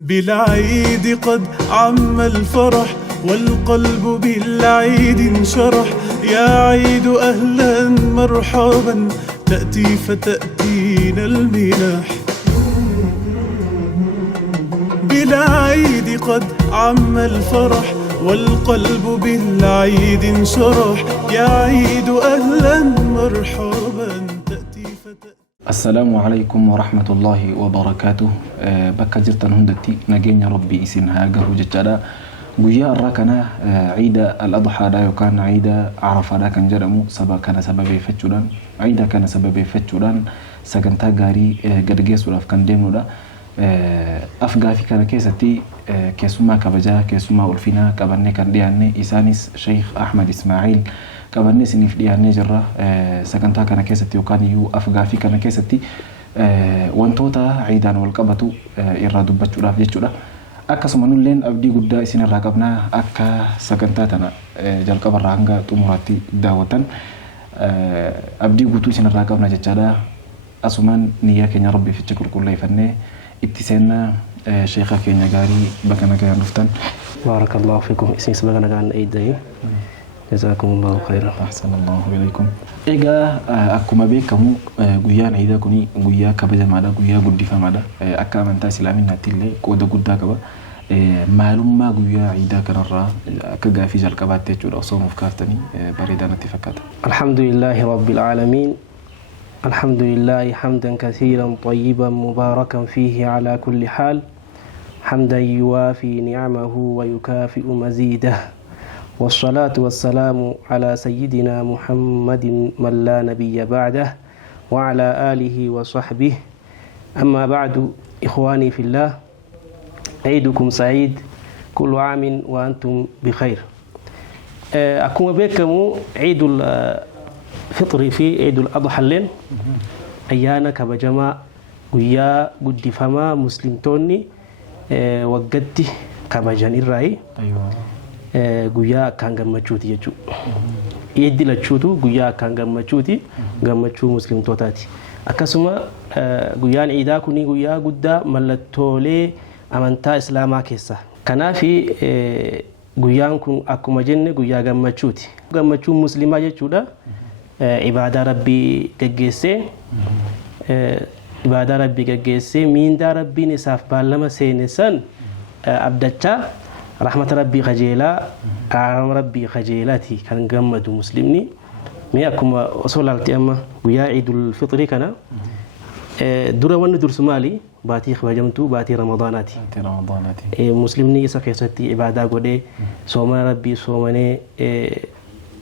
بالعيد قد عم الفرح والقلب بالعيد انشرح. يا عيد أهلا مرحبا تأتي فتأتينا المنح. بالعيد قد عم الفرح والقلب بالعيد انشرح. يا عيد أهلا مرحبا تأتي فتأتي. السلام عليكم ورحمة الله وبركاته. بكا جرتن هندتي نجين ربي إسن هاجر وجتدا ويا الركنا عيد الأضحى دا يكان عيد عرفة دا كان جرمو كان سبب فتشودان عيدا كان سبب فتشودان سكنتا غاري قدقيس ولا كان ديمو دا أفغافي كان كيستي كيسوما كبجا كيسوما ألفينا كبرني كان دياني إسانيس شيخ أحمد إسماعيل كبرني سنف دياني جرة سكنتا كان كيستي وكان يو أفغافي كان كيستي وانتوتا عيدان والقبطو إرادو بچودا فجودا akkasuma nulleen abdii guddaa isin irraa qabna akka sagantaa tana jalqabarraa hanga xumuraatti daawwatan abdii guutuu isin irraa qabna jechaadha. Asumaan niyyaa keenya rabbii ficha qulqulleeffannee itti seenna sheekha keenya gaarii bakka nagaan dhuftan. Barakallahu fikum isin bakka nagaan eeddanii. Jazakumullahu khairan. Ahsanallahu ilaykum. Egaa akkuma beekamu guyyaan ciidaa kuni guyyaa kabajamaadha, guyyaa guddifamaadha. Akka amantaa islaaminaatti illee qooda guddaa qaba. Maalummaa guyyaa ciidaa kanarraa akka gaafii jalqabaatti jechuudha osoo nuuf kaaftanii bareedaa natti fakkaata. Alhamdulillahi rabbil aalamiin. Alhamdulillahi hamdan kathiiran tayyiban mubarakan fiihi ala kulli haal. Hamdan yuwaafii ni'amahu wa yukaafi'u maziidah. والصلاة والسلام على سيدنا محمد من لا نبي بعده وعلى آله وصحبه. أما بعد إخواني في الله عيدكم سعيد كل عام وأنتم بخير. أكون بكم عيد الفطر في عيد الأضحى اللين أيانا كبجماع ويا قد فما مسلم توني وقدي كبجان الرأي guyyaa akkaan gammachuuti jechuudha. Eeddi lachuutu guyyaa akkaan gammachuuti, gammachuu muslimtootaati. Akkasuma guyyaan ciidaa kuni guyyaa guddaa mallattoolee amantaa islaamaa keessa. Kanaaf guyyaan kun akkuma jenne guyyaa gammachuuti. Gammachuu muslimaa jechuudha ibaadaa rabbii gaggeessee miindaa rabbiin isaaf baallama seene san abdachaa رحمة ربي خجيلا عام ربي خجيلاتي كان جمد مسلمني مياكم وصل التيمة ويا عيد الفطر كنا درا ون در سمالي باتي خواجمتو باتي رمضاناتي مسلمني سكيستي عبادة قدي سوما ربي سومني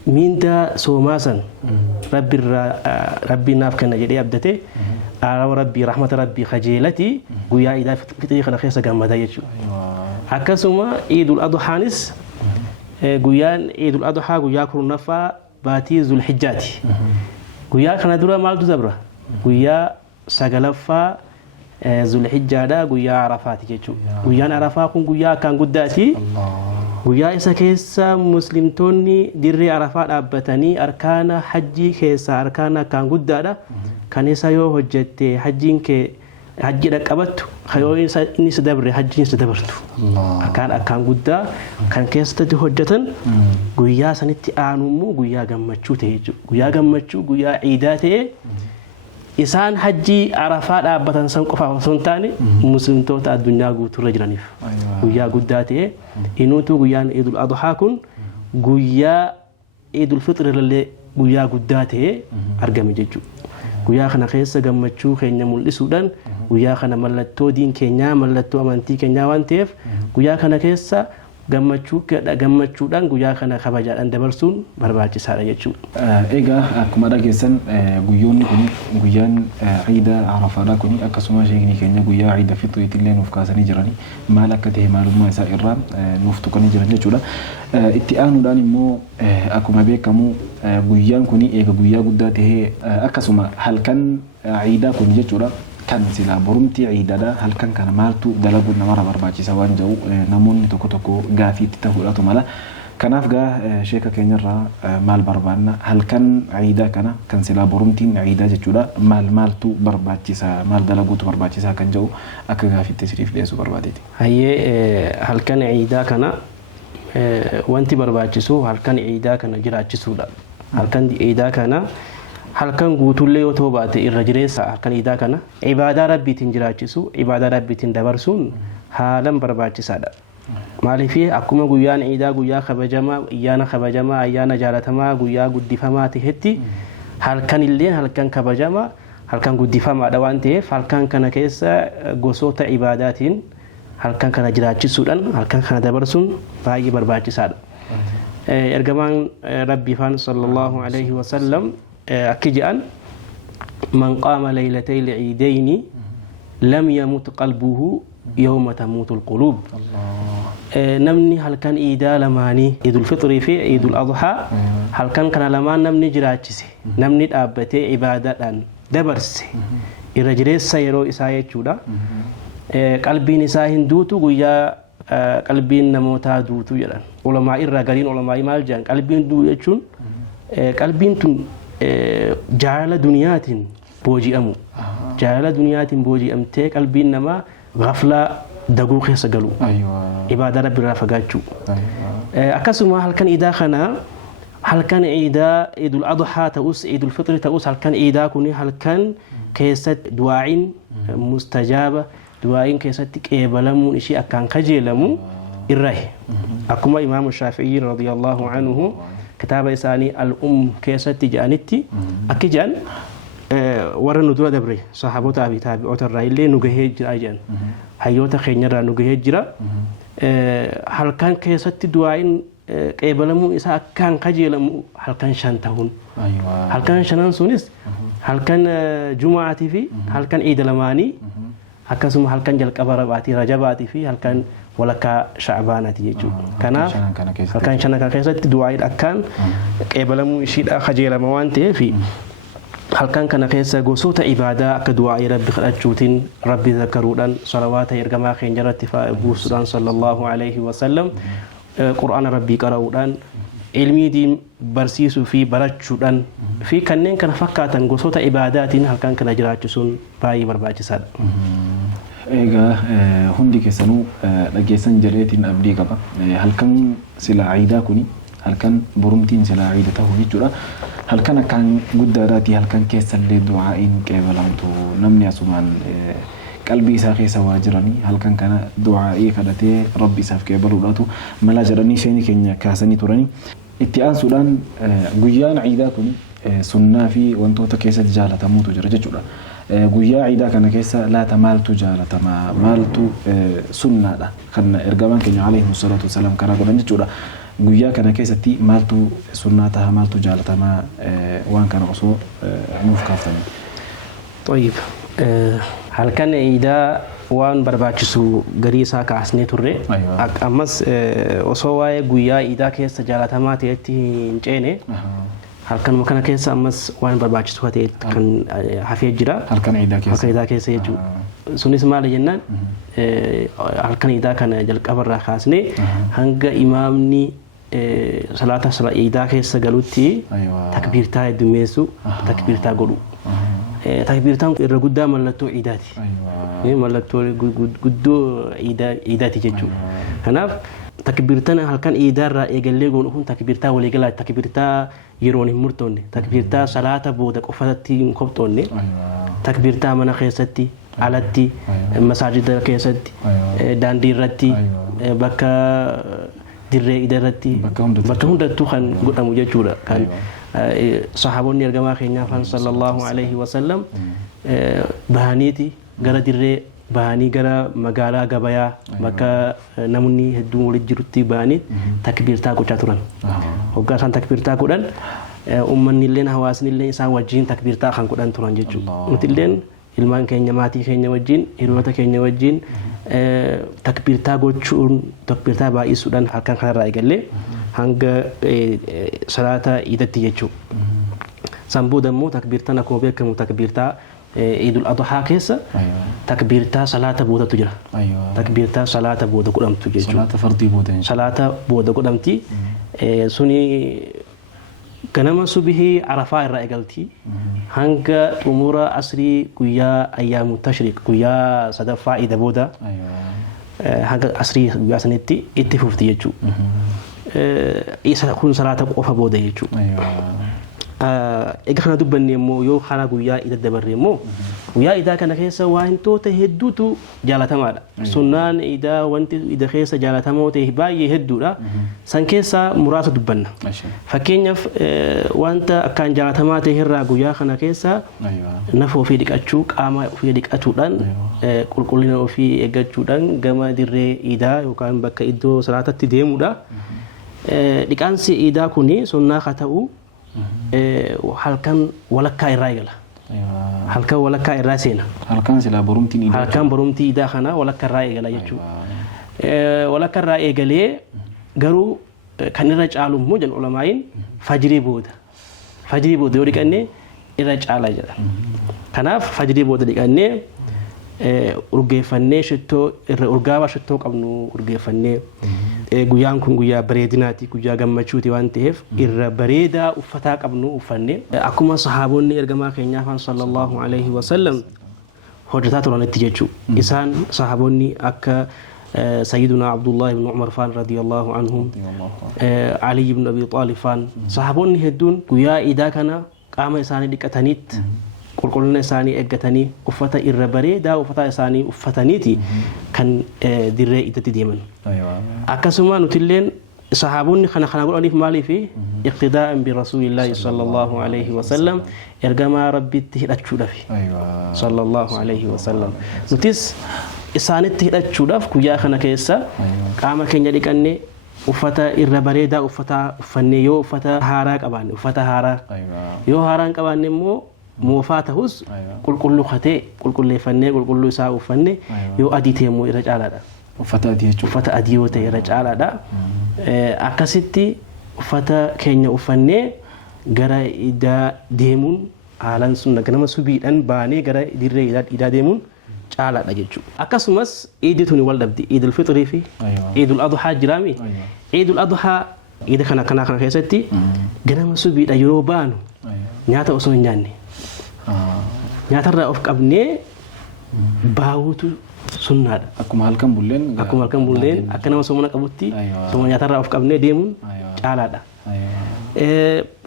مين دا سوماسن ربي ناف كنا جدي أبدته عام ربي رحمة ربي خجيلتي ويا عيد الفطر كنا خيسة جمد يجو akkasuma Eidul Adhaanis guyyaan Eidul Adhaa guyyaa kurnaffaa baatii Zulhijjaati. Guyyaa kana dura maaltu dabra? Guyyaa sagalaffaa Zulhijjaadha guyyaa Arafaati jechuudha. Guyyaan Arafaa kun guyyaa akkaan guddaati. Guyyaa isa keessa muslimtoonni dirree Arafaa dhaabbatanii arkaana hajjii keessa arkaana akkaan guddaadha. Kan isa yoo hojjette hajjiin kee hajji dhaqqabattu hayoo inni sadabre hajjiin sadabartu akkaan guddaa kan keessatti hojjetan guyyaa sanitti aanummoo guyyaa gammachuu ta'e jechuudha. Guyyaa gammachuu guyyaa ciidaa ta'e isaan hajjii Arafaa dhaabbatan san qofaaf osoo hin taane muslimtoota addunyaa guutuurra jiraniif guyyaa guddaa ta'e inuutu guyyaan Eidul Adhaa kun guyyaa Eidul Fixr illee guyyaa guddaa ta'e argame jechuudha. Guyyaa kana keessa gammachuu keenya mul'isuudhaan guyyaa kana mallattoo diin keenyaa mallattoo amantii keenyaa waan ta'eef guyyaa kana keessa gammachuudhaan guyyaa kana kabajaadhaan dabarsuun barbaachisaadha jechuudha. Egaa akkuma dhageessan guyyoonni kun guyyaan ciida Arafaadha kun akkasuma sheekni keenya guyyaa ciida fixriitti illee nuuf kaasanii jiranii maal akka ta'e maalummaa isaa irraa nuuf tuqanii jiran jechuudha. Itti aanuudhaan immoo akkuma beekamu guyyaan kun eega guyyaa guddaa ta'ee akkasuma halkan ciidaa kun jechuudha. Kan sila borumti ciidaadha halkan kana maaltu dalaguun namarra barbaachisa waan jiru namoonni tokko gaafii itti ta'uudhaatu mala kanaaf gaa sheeka keenyarraa maal barbaanna halkan ciidaa kana kan silaa borumtiin ciidaa jechuudha maaltu barbaachisa maal dalaguutu barbaachisaa kan jedhu akka gaafitti siriif dhiyeessuu barbaadeeti. Hayyee halkan ciidaa kana wanti barbaachisu halkan ciidaa kana jiraachisuudha. Halkan ciidaa kana halkan guutullee yoo ta'u baate irra jireessa halkan ciidaa kana ibaadaa rabbiitiin jiraachisu ibaadaa rabbiitiin dabarsuun haalan barbaachisaadha. Maaliif akkuma guyyaan ciidaa guyyaa kabajamaa ayyaana jaalatamaa guyyaa guddifamaa ta'etti halkan illee halkan kabajamaa halkan guddifamaadha waan ta'eef halkan kana keessa gosoota ibaadaatiin halkan kana jiraachisuudhaan halkan kana dabarsuun baay'ee barbaachisaadha. Ergamaan rabbiifaan sallallahu alaihi wasallam akki jedhan man qaama laylatay al-ciidayni lam yamut qalbuhu yawma tamutul qulub. Namni halkan ciidaa lamaanii Iidul Fixrii fi Iidul Adhaa halkan kana lamaan namni jiraachise namni dhaabbatee ibaadaadhaan dabarse irra jireessa yeroo isaa jechuudha. Qalbiin isaa hin duutu guyyaa qalbiin namootaa duutu jedhan. Ulamaa irraa gariin ulamaa maal jedhan qalbiin duu jechuun qalbiin tun jaalala duniyaatiin booji'amu. Jaalala duniyaatiin booji'amtee qalbiin namaa ghaflaa daguu keessa galu ibaada rabbi irraa fagaachuu. Akkasuma halkan ciidaa kana halkan ciidaa Iidul Adhaa ta'us Iidul Fixrii ta'us halkan ciidaa kun halkan keessatti du'aa'iin mustajaaba du'aa'iin keessatti qeebalamuun ishii akkaan kajeelamu irrahe. Akkuma Imaamu Shaafi'ii radiyallahu anhu kitaaba isaanii keessatti jedhanitti akki jedhan warra nu dura dabre sahabotaa fi taabi'oota irraa illee nu gahee jira jedhan. Hayyoota keenyarraa nu gahee jira. Halkan keessatti du'aa'iin qeebalamuun isaa akkaan kajeelamu halkan 5 ta'uun. Halkan 5 sunis halkan Juma'aatii fi halkan Ciida lamaanii akkasuma halkan jalqaba Rabaatii Rajabaatii fi halkan walakkaa Sha'baanaati jechuudha. Kanaaf halkan 5 kana keessatti du'aa'iin akkaan qeebalamuu ishiidha kajeelama waan ta'eef halkan kana keessa gosoota ibaadaa akka du'aa'ii rabbi kadhachuutiin rabbi zakaruudhaan salawaata ergamaa keenya irratti buusuudhaan sallallahu alaihi wasallam qur'aana rabbii qara'uudhaan ilmii diin barsiisuu fi barachuudhaan fi kanneen kana fakkaatan gosoota ibaadaatiin halkan kana jiraachisuun baay'ee barbaachisaadha. Egaa hundi keessanuu dhageessan jedheetiin abdii qaba. Halkan sila ciidaa kuni halkan borumtiin sila ciida ta'uu jechuudha. Halkan akkaan guddaadhaati halkan keessallee du'aa'iin qeebalamtu namni asumaan qalbii isaa keessa waa jiranii halkan kana du'aa'ii kadhatee rabbi isaaf qeebaluudhaatu mala jedhanii sheekni keenya kaasanii turanii. Itti aansuudhaan guyyaan ciidaa kun sunnaa fi wantoota keessatti jaalatamuutu jira jechuudha. Guyyaa ciidaa kana keessa laata maaltu jaalatama maaltu sunnaadha kan ergamaan keenya alayhi salatu wasalaam karaa godhan jechuudha. Guyyaa kana keessatti maaltu sunnaa ta'a maaltu jaalatamaa waan kana osoo nuuf kaaftanii. Toyib halkan ciidaa waan barbaachisu garii isaa kaasnee turre ammas osoo waa'ee guyyaa ciidaa keessa jaalatamaa ta'etti hin ceene halkanuma kana keessa ammas waan barbaachisu ta'e kan hafee jira halkan ciidaa keessa jechuudha. Sunis maal jennaan halkan ciidaa kana jalqabarraa kaasnee hanga imaamni salaata ciidaa keessa galutti takbiirtaa heddummeessu takbiirtaa godhu. Takbiirtaan irra guddaa mallattoo ciidaati. Mallattoo guddoo ciidaati jechuudha. Kanaaf takbiirtaan halkan ciidaarraa eegallee goonu kun takbiirtaa waliigalaati. Takbiirtaa yeroon hin murtoonne. Takbiirtaa salaata booda qofatti hin qophoonne. Takbiirtaa mana keessatti alatti masaajida keessatti daandii irratti bakka dirree ciidaa irratti bakka hundattuu kan godhamu jechuudha. Kan sahaboonni ergamaa keenyaa sallallahu alaihi wasallam bahaniiti gara dirree bahanii gara magaalaa gabayaa bakka namni hedduun walitti jirutti bahanii takbiirtaa gochaa turan. Hoggaa isaan takbiirtaa godhan ummanni illee hawaasni illee isaan wajjin takbiirtaa kan godhan turan jechuudha. Nuti illee ilmaan keenya maatii keenya wajjin hiriyoota keenya wajjin takbiirtaa gochuun takbiirtaa baay'isuudhaan halkan kanarraa eegallee hanga salaata ciidatti jechuudha. San booda immoo takbiirtaan akkuma beekamu takbiirtaa Iidul Adhaa keessa takbiirtaa salaata boodatu jira. Takbiirtaa salaata booda godhamtu jechuudha. Salaata fardii booda. Salaata booda godhamti. suni ganama subihii arafaa irraa eegalti hanga umura asrii guyyaa ayyaamu tashriq guyyaa sadaffaa iida booda hanga asrii guyyaa sanitti itti fufti jechuu isa kun salaata qofa booda jechuu egaa kana dubbanne immoo yoo kana guyyaa iida dabarre immoo guyyaa iidaa kana keessa wantoota hedduutu jaalatamaadha sunnaan iidaa wanti iida keessa jaalatamoo ta'e baay'ee hedduudha san keessa muraasa dubbanna fakkeenyaaf wanta akkaan jaalatamaa ta'e irraa guyyaa kana keessa nafa ofii dhiqachuu qaama ofii dhiqatuudhaan qulqullina ofii eeggachuudhaan gama dirree iidaa yookaan bakka iddoo salaatatti deemuudha dhiqaansi iidaa kuni sunnaa haa ta'u halkan walakkaa irraa eegala halkan walakkaa irraa seena halkan sila borumtiin iidaa halkan borumtii iidaa kana walakkaa irraa eegala jechuudha walakkaa irraa eegalee garuu kan irra caalu immoo jedhan ulamaa'iin fajrii booda yoo dhiqanne irra caala jedha kanaaf fajrii booda dhiqannee urgeeffannee shittoo irra urgaawaa shittoo qabnu urgeeffannee guyyaan kun guyyaa bareedinaati guyyaa gammachuuti waan ta'eef irra bareedaa uffataa qabnu uffanne akkuma sahaabonni ergamaa keenyaa sallallahu alaihi wasallam hojjetaa turanitti jechuu isaan sahaabonni akka sayyiduna abdullah ibn umar faan radiyallahu anhum ali ibn abi talib faan sahaabonni hedduun guyyaa iidaa kana qaama isaanii dhiqataniit qulqullina isaanii eeggatanii uffata irra bareedaa uffata isaanii uffataniiti kan dirree iidatti deeman akkasuma nutilleen sahaabonni kana godhaniif maaliif iqtidaa'an bi rasuulillahi sallallahu alaihi wasallam ergamaa rabbitti hidhachuudhaaf sallallahu alaihi wasallam nutis isaanitti hidhachuudhaaf guyyaa kana keessa qaama keenya dhiqannee uffata irra bareedaa uffata uffannee yoo uffata haaraa qabaanne uffata haaraa yoo haaraan qabaanne immoo moofaa ta'us qulqulluu katee qulqulleeffannee qulqulluu isaa uffanne yoo adii ta'e immoo irra caalaadha uffata adii jechuudha uffata adii yoo ta'e irra caalaadha akkasitti uffata keenya uffannee gara iidaa deemuun haalan sunna ganama subiidhaan baanee gara dirree iidaa deemuun caalaadha jechuudha akkasumas iidii tuni wal dhabdi iidul fixrii fi iidul adhaa jiraami iidul adhaa iida kana keessatti ganama subiidha yeroo baanu nyaata osoo hin nyaanne nyaatarraa of qabnee baawutu sunnaadha akkuma halkan bulleen akka nama soomana qabutti sooma nyaatarraa of qabnee deemuun caalaadha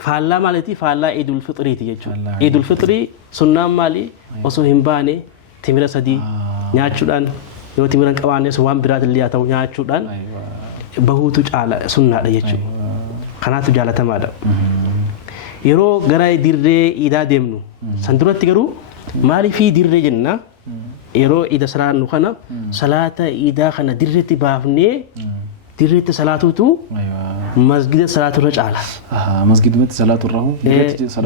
faallaa maaliiti faallaa iidul fixriiti jechuudha iidul fixrii sunnaan maali osoo hin baane timira sadii nyaachuudhaan yoo timira hin qabaannes waan biraatillee haa ta'u nyaachuudhaan bahuutu caala sunnaadha jechuudha kanaatu jaalatamaadha yeroo gara dirree iidaa deemnu san duratti garuu maaliif dirree jenna yeroo iida salaannu kana salaata iidaa kana dirreetti baafnee dirreetti salaatutu masgida salaaturra caala masgidumatti salaaturrahu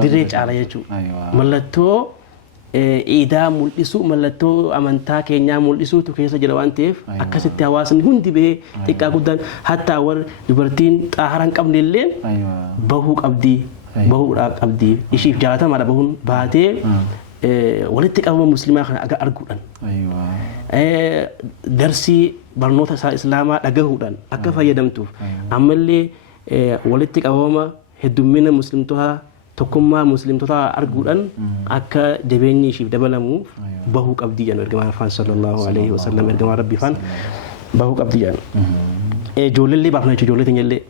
dirree caala jechuudha mallattoo iidaa mul'isu mallattoo amantaa keenyaa mul'isuutu keessa jira waan ta'eef akkasitti hawaasni hundi bahee xiqqaa guddaan hatta warra dubartiin xaahara hin qabne illee bahuu qabdi bahuudhaa qabdi ishiif jaalatamaadha bahuun baatee walitti qabama muslimaa kana arguudhaan darsii barnoota islaamaa dhagahuudhaan akka fayyadamtuuf ammallee walitti qabama heddummina muslimtoota tokkummaa muslimtoota arguudhaan akka jabeenyi ishiif dabalamuuf bahuu qabdi jedhu ergamaa faan sallallahu alaihi wasallam ergamaa rabbii faan bahuu qabdi jedhu ijoollee baafna jechuudha ijoollee teenyallee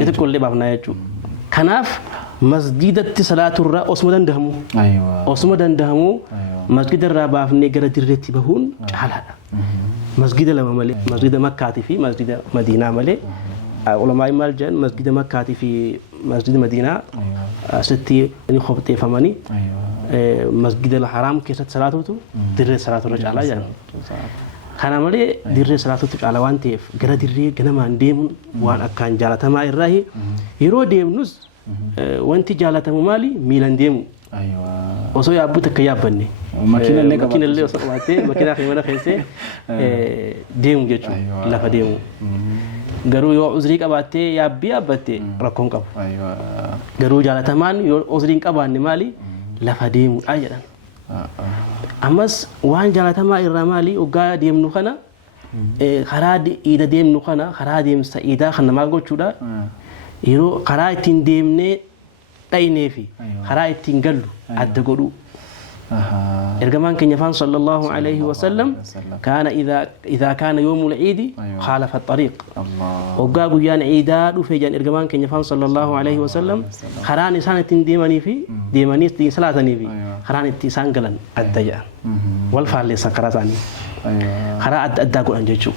xixiqqoollee baafna jechuudha kanaaf masgidatti salaaturraa osuma dandahamu masgidarraa baafnee gara dirreetti bahuun caalaadha masgida lama malee masgida makkaatii fi masgida madiinaa malee ulamaa'in maal jedhan masgida makkaatii fi masgida madiinaa asitti ni qopheeffamanii masgida haraam keessatti salaatutu dirree salaaturra caalaa jedhan kana malee dirree salaatutu caala waan ta'eef gara dirree ganamaan deemuun waan akkaan jaalatamaa irraa yeroo deemnus wanti jaalatamu maali miilan deemu osoo yaabbu takka yaabbanne makiinallee osoo qabaatee makiinaa fi mana keessee deemu jechuudha lafa deemu garuu yoo uzrii qabaattee yaabbatte rakkoon qabu garuu jaalatamaan yoo uzrii hin qabaanne maali lafa deemuudha jedhan ammas waan jaalatamaa irraa maali oggaa deemnu kana karaa iida deemnu kana karaa deemsa iidaa kan namaa gochuudha yeroo karaa ittiin deemnee dhaynee fi karaa ittiin gallu adda godhu إرجمان كن يفان صلى الله عليه وسلم كان إذا كان يوم العيد خالف الطريق وقاقوا يان عيداد وفي جان إرجمان كن يفان صلى الله عليه وسلم خراني سنة ديماني في ديماني تي سلاتني في خراني تي سانجلن الدجا والفعل سكراتني خرا أداقوا أنجتشو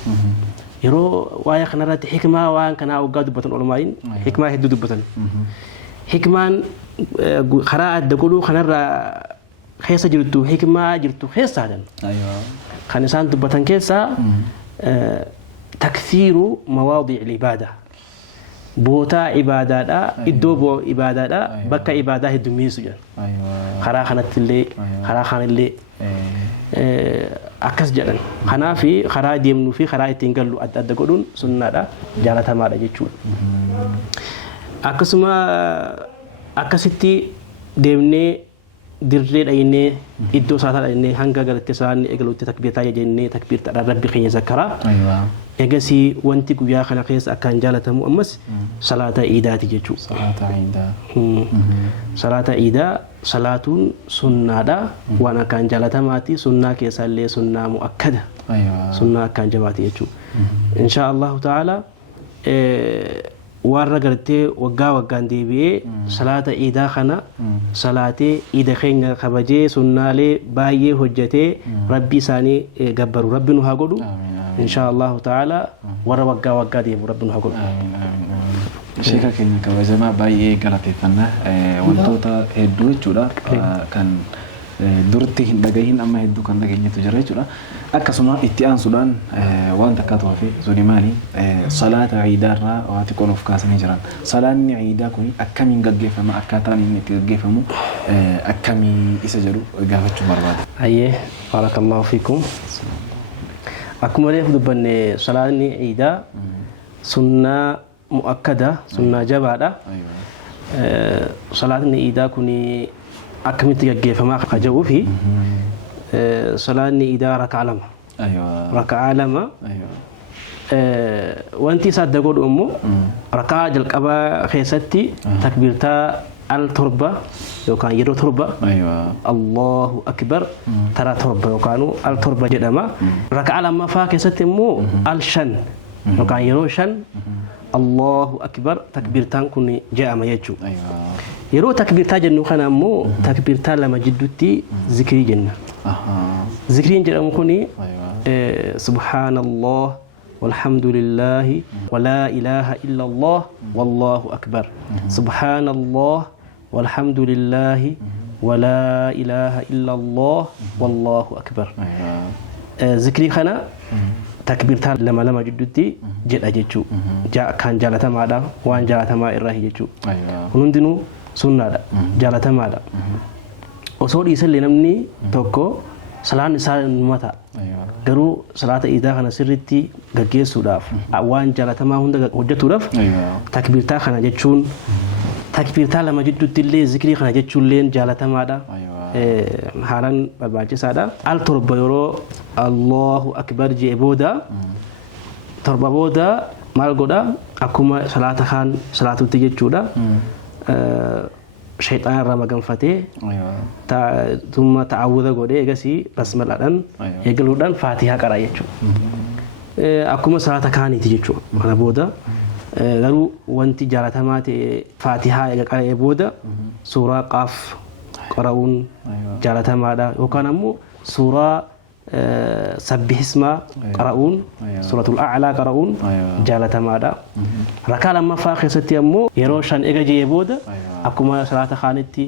يرو ويا خنرات حكمة وان كان أوقات بطن علماء حكمة هدود بطن حكمان خرا أداقوا خنرا خيسة جرتو حكمة جرتو خيسة هذا أيوة خنسان تبتن كيسة تكثير مواضع العبادة بوتا عبادة دا إدوبو عبادة دا بكا عبادة الدميس جن أيوة خرا خانت اللي خرا خان اللي أكس جلن خنا في خرا ديمنو في خرا تنقلو أدى قدون سنة دا جالة ما دا جتشون أكسما أكستي ديمني dirree dhaynee iddoo saataa dhaynee hanga galatti isaanii eegaluutti takbiirtaa jennee takbiirtaa rabbi keenya zakkaraa eegasii wanti guyyaa kana keessa akkaan jaalatamu ammas salaata iidaati jechuudha. Salaata iidaa salaatuun sunnaadha waan akkaan jaalatamaati sunnaa keessaallee sunnaa mu'akkada sunnaa akkaan jabaati jechuudha. Inshaa Allahu ta'ala warra gartee waggaan deebi'ee salaata iidaa kana salaatee iida keenya kabajee sunnaalee baay'ee hojjetee rabbi isaanii gabbaru rabbi nu haa godhu inshaa Allahu ta'ala warra waggaa deebi'u rabbi nu haa godhu. Sheeka keenya kabajamaa baay'ee galateeffannaa wantoota hedduu jechuudha kan durti hin dhagahin amma hedduu kan dhageenyetu jira jechuudha. Akkasuma itti aansuudhaan waan takka ta'uu fi suni maali salaata ciidaarraa waan xiqqoon of kaasanii jiran salaanni ciidaa kun akkamiin gaggeeffama akkaataan inni itti gaggeeffamu akkamii isa jedhu gaafachuu barbaada. Ayyee barakallahu fiikum. Akkuma reefu dubbanne salaanni ciidaa sunnaa mu'akkada sunnaa jabaadha. Salaatni ciidaa kun akkamitti gaggeeffamaa akka jedhuu fi salaanni iidaa raka'aa lama. Raka'aa lama wanti isa adda godhu immoo raka'aa jalqabaa keessatti takbiirtaa al torba yookaan yeroo torba Allahu akbar tara torba yookaan al torba jedhama. Raka'aa lammaffaa keessatti immoo al shan yookaan yeroo shan Allahu akbar takbiirtaan kun jedhama jechuudha. yeroo takbiirtaa jennu kana ammoo takbiirtaa lama jidduutti zikrii jenna. Zikriin jedhamu kuni subhanallah walhamdulillah wala ilaha illallah wallahu akbar. Subhanallah walhamdulillah wala ilaha illallah wallahu akbar. Zikrii kana takbiirtaa lama jidduutti jedha jechuu kan jaalatamaadha waan jaalatamaa irraa jechuu hundinuu sunnaadha jaalatamaadha osoo dhiisallee namni tokko salaan isaa mata garuu salaata iidaa kana sirriitti gaggeessuudhaaf waan jaalatamaa hunda hojjetuudhaaf takbiirtaa kana jechuun takbiirtaa lama jidduutti illee zikrii kana jechuullee jaalatamaadha haalan barbaachisaadha. Al torba yeroo Allahu akbar jee booda torba booda maal godha akkuma salaata kaan salaatutti jechuudha. Shayxaan irraa maganfatee tumma ta'awudha godhee egasii basmalaadhaan eegaluudhaan faatihaa qara jechuudha. Akkuma salaata kaaniiti jechuudha. Kana booda garuu wanti jaalatamaa ta'e faatihaa eega qara'ee booda suuraa qaaf qara'uun jaalatamaadha yookaan ammoo suuraa sabbihisma qara'uun suuratul a'laa qara'uun jaalatamaadha. Rakaa lammaffaa keessatti ammoo yeroo shan eega jee booda akkuma salaata kaanitti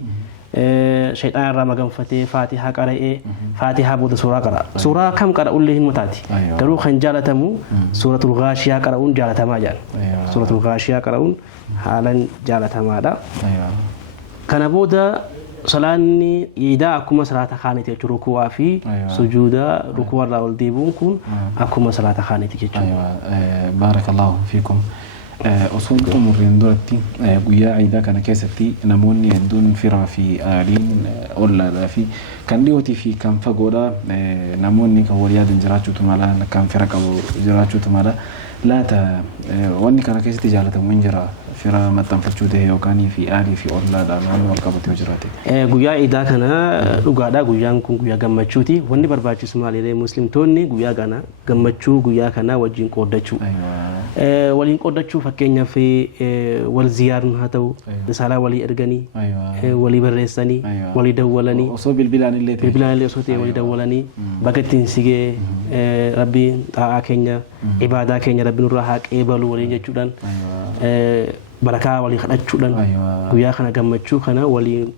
shayxaan irraa maganfatee faatihaa qara'ee faatihaa booda suuraa qara'a. Suuraa kam qara'ullee hin mataati garuu kan jaalatamu suuratul ghaashiyaa qara'uun jaalatamaa jedhan. Suuratul ghaashiyaa qara'uun haalan jaalatamaadha. Kana booda salaanni iidaa akkuma salaata kaaniiti jechuudha. Rukuwaa fi sujuudaa rukuwarraa ol deebi'uun kun akkuma salaata kaaniiti jechuudha. Baarakallahu fiikum. Osoo xumurreen duratti guyyaa iidaa kana keessatti namoonni hedduun firaa fi aaliin ollaadhaa fi kan dhiyootii fi kan fagoodha namoonni kan wal yaadan jiraachuutu mala kan fira qabu jiraachuutu mala لا تا واني كان كيس تجارة منجرة فيرا ما تنفتشوا ده يوكاني في آلي في أولاد أنا والكابوت وجراتي guyyaa idaa kana dhugaadha guyyaan kun guyyaa gammachuuti wanni barbaachisu maalilee muslimtoonni guyyaa kana gammachuu guyyaa kana wajjin qooddachuu waliin qooddachuu fakkeenyaaf wal ziyaaruun haa ta'u risaalaa walii erganii walii barreessanii walii dawwalanii osoo bilbilaan illee osoo ta'e walii dawwalanii bakka ittiin sigee rabbiin xaa'aa keenya ibaadaa keenya rabbiin irraa haa qeebalu waliin jechuudhaan barakaa walii kadhachuudhaan guyyaa kana gammachuu kana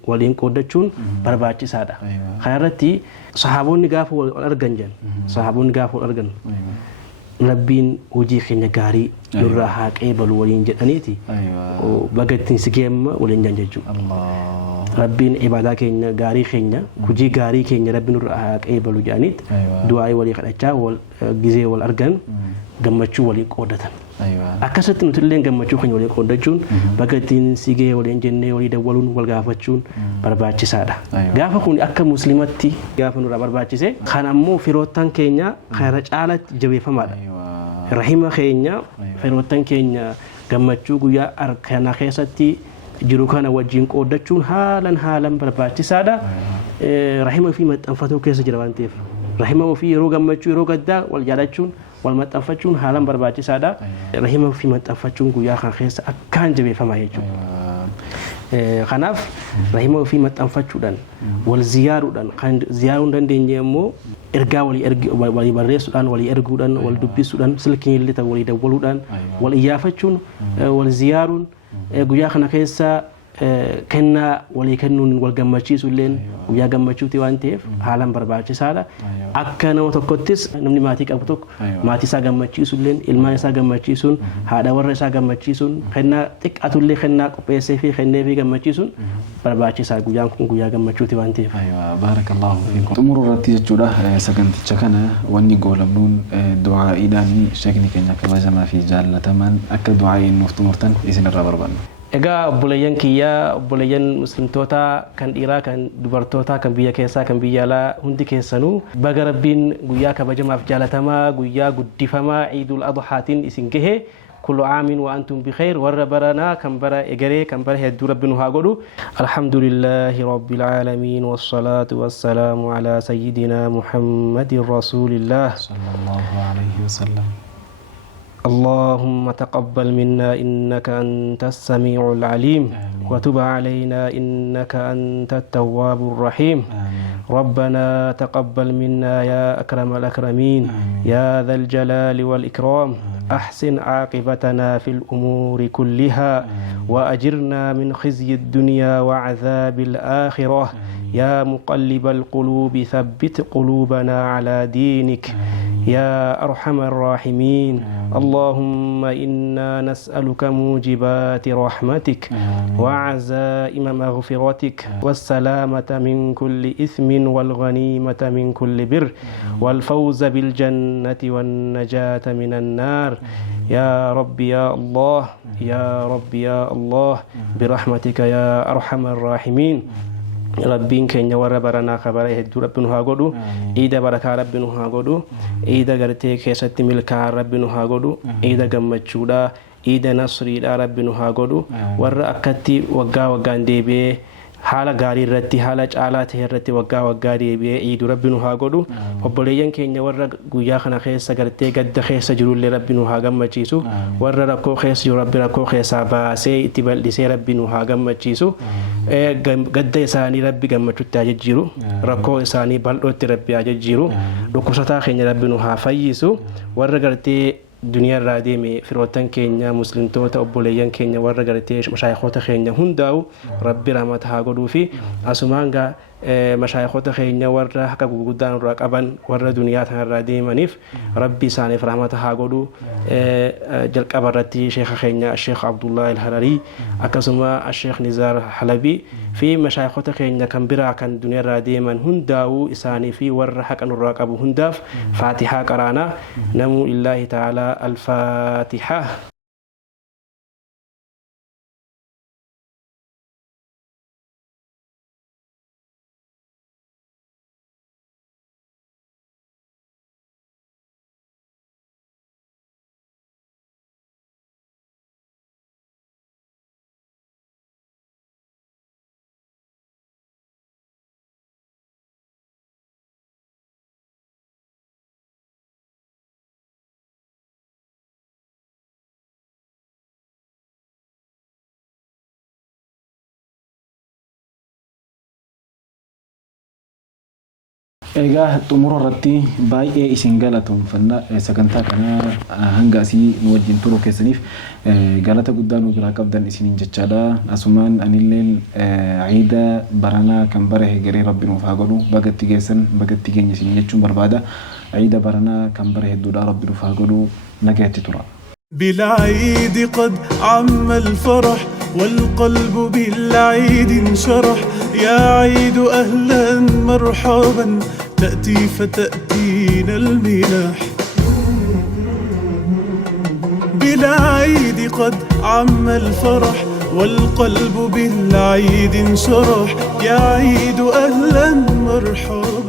waliin qooddachuun barbaachisaadha. Kana irratti sahaabonni gaafa wal argan rabbiin hojii keenya gaarii nurraa haa qeebalu waliin jedhaniiti bakka ittiin sigeemma waliin jan jechuudha. Rabbiin ibaadaa keenya gaarii keenya hojii gaarii keenya rabbiin nurraa haa qeebalu jedhaniiti du'aa walii kadhachaa gizee wal argan gammachuu walii qooddatan. Akkasitti nuti illee gammachuu keenya waliin qooddachuun bakka ittiin sigee waliin jennee walii dawwaluun wal gaafachuun barbaachisaadha. Gaafa kun akka muslimatti gaafa nurraa barbaachise kan ammoo firoottan keenya kana caalatti jabeeffamaadha. Rahima keenya firoottan keenya gammachuu guyyaa kana keessatti jiru kana wajjin qooddachuun haalan barbaachisaadha. Rahima ofii maxxanfachuu keessa jira waan ta'eef rahima ofii yeroo gammachuu yeroo gaddaa wal jaalachuun wal maxxanfachuun haalan barbaachisaadha. Rahima ofii maxxanfachuun guyyaa kana keessa akkaan jabeeffamaa jechuudha. Kanaaf rahima ofii maxxanfachuudhaan wal ziyaaruudhaan kan ziyaaruu hin dandeenye immoo ergaa walii barreessuudhaan walii erguudhaan wal dubbisuudhaan silkiin illee walii dawwaluudhaan wal iyyafachuun wal ziyaaruun guyyaa kana keessa kennaa walii kennuun wal gammachiisu illee guyyaa gammachuuti waan ta'eef haalan barbaachisaadha. Akka nama tokkottis namni maatii qabu tokko maatii isaa gammachiisu illee ilmaan isaa gammachiisuun haadha warra isaa gammachiisuun kennaa xiqqaatu illee kennaa qopheessee fi kennee fi gammachiisuun barbaachisaa guyyaan kun guyyaa gammachuuti waan ta'eef. Baarakallahu fiikum. Xumuruu irratti jechuudha saganticha kana wanni goolabnuun du'aa'iidhaan sheekni keenya kabajamaa fi jaallatamaan akka du'aa'iin nuuf xumurtan isinirraa barbaanna. Egaa obboleeyyan kiyyaa obboleeyyan muslimtoota kan dhiiraa kan dubartoota kan biyya keessaa kan biyya alaa hundi keessanuu baga rabbiin guyyaa kabajamaaf jaalatamaa guyyaa guddifamaa Iidul Adhaatiin isin gahe kullu aamin wa antum bikhair warra baranaa kan bara egeree kan bara hedduu rabbiin haa godhu. Alhamdulillahi rabbil aalamiin wassalaatu wassalaamu ala sayyidina Muhammadin rasuulillah sallallahu alayhi wa sallam. اللهم تقبل منا إنك أنت السميع العليم وتب علينا إنك أنت التواب الرحيم. ربنا تقبل منا يا أكرم الأكرمين يا ذا الجلال والإكرام. أحسن عاقبتنا في الأمور كلها وأجرنا من خزي الدنيا وعذاب الآخرة. يا مقلب القلوب ثبت قلوبنا على دينك يا أرحم الراحمين. اللهم إنا نسألك موجبات رحمتك وعزائم مغفرتك والسلامة من كل إثم والغنيمة من كل بر والفوز بالجنة والنجاة من النار. يا رب يا الله يا رب يا الله برحمتك يا أرحم الراحمين. Rabbiin keenya warra baranaa kabara hedduu rabbi nu haa godhu. Iida barakaa rabbi nu haa godhu. Iida gartee keessatti milkaa'aa rabbi nu haa godhu. Iida gammachuudhaa iida nasriidhaa rabbi nu haa godhu. Warra akkatti waggaan deebi'ee haala gaarii irratti haala caalaa ta'e irratti waggaa deebi'ee iidu rabbi nu haa godhu. Obboleeyyan keenya warra guyyaa kana keessa gartee gadda keessa jirullee rabbi nu haa gammachiisu. Warra rakkoo keessa jiru rabbi rakkoo keessaa baasee itti bal'isee rabbi nu haa gammachiisu. Gadda isaanii rabbi gammachuutti haa jijjiiru. Rakkoo isaanii bal'ootti rabbi haa jijjiiru. Dhukkubsataa keenya rabbi nu haa fayyisu. Warra gartee duniyaa irraa deeme firoottan keenya muslimtoota obboleeyyan keenya warra gartee mashaayikhoota keenya hundaa'u rabbi rahmata haa godhuu fi asumaan gaa mashaayikhoota keenya warra haka guguddaan irraa qaban warra duniyaa tanarraa deemaniif rabbi isaaniif rahmata haa godhu. Jalqaba irratti sheekha keenya Sheekh Abdullah al-Hararii akkasuma Sheekh Nizaar Halabii fi mashaayikhoota keenya kan biraa kan duniyaa irraa deeman hundaa'u isaanii fi warra haqa nurraa qabu hundaaf faatihaa qaraana. Namu lillahi ta'ala al-faatihaa. egaa xumura irratti baay'ee isin galatoomfanna sagantaa kana hanga asii nu wajjin turuu keessaniif galata guddaa nu biraa qabdan isiniin jechaadha asumaan anilleen ciida baranaa kan bare hegeree rabbi nuuf haa godhu bagatti geessan bagatti geenya isin jechuun barbaada ciida baranaa kan bare hedduudha rabbi nuuf haa godhu nagaatti tura. بالعيد قد عم الفرح والقلب بالعيد انشرح يا عيد أهلا مرحبا تأتي فتأتينا المنح بالعيد قد عم الفرح والقلب بالعيد انشرح يا عيد أهلا مرحبا